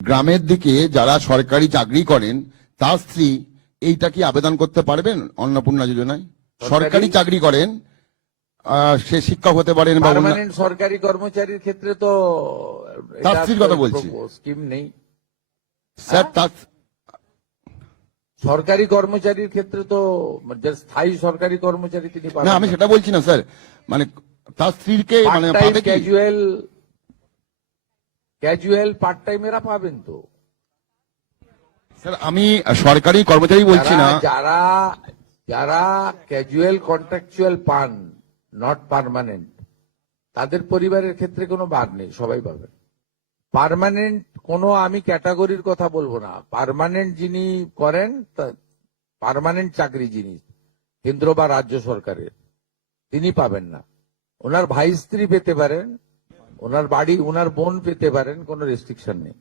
গ্রামের দিকে যারা সরকারি চাকরি করেন তার স্ত্রী এইটা কি আবেদন করতে পারবেন অন্নপূর্ণা যোজনায়? সরকারি চাকরি করেন, সে শিক্ষক হতে পারেন বা পার্মানেন্ট সরকারি কর্মচারীর ক্ষেত্রে তো তার স্ত্রীর কথা বলছি স্কিম নেই স্যার। তার সরকারি কর্মচারীর ক্ষেত্রে তো স্থায়ী সরকারি কর্মচারী তিনি না, আমি সেটা বলছি না স্যার, মানে তার স্ত্রীকে মানে পাবে কি? ক্যাজুয়াল পার্ট টাইম এরা পাবেন তো স্যার। আমি সরকারি কর্মচারী বলছি না, যারা যারা ক্যাজুয়াল কন্ট্রাকচুয়াল পান, নট পার্মানেন্ট, তাদের পরিবারের ক্ষেত্রে কোনো বাদ নেই, সবাই পাবেন। পার্মানেন্ট কোনো আমি ক্যাটাগরির কথা বলবো না, পার্মানেন্ট যিনি করেন, পার্মানেন্ট চাকরি যিনি কেন্দ্র বা রাজ্য সরকারের, তিনি পাবেন না। ওনার ভাই স্ত্রী পেতে পারেন, ওনার বাড়ি ওনার বোন পেতে পারেন, কোনো রেস্ট্রিকশন নেই।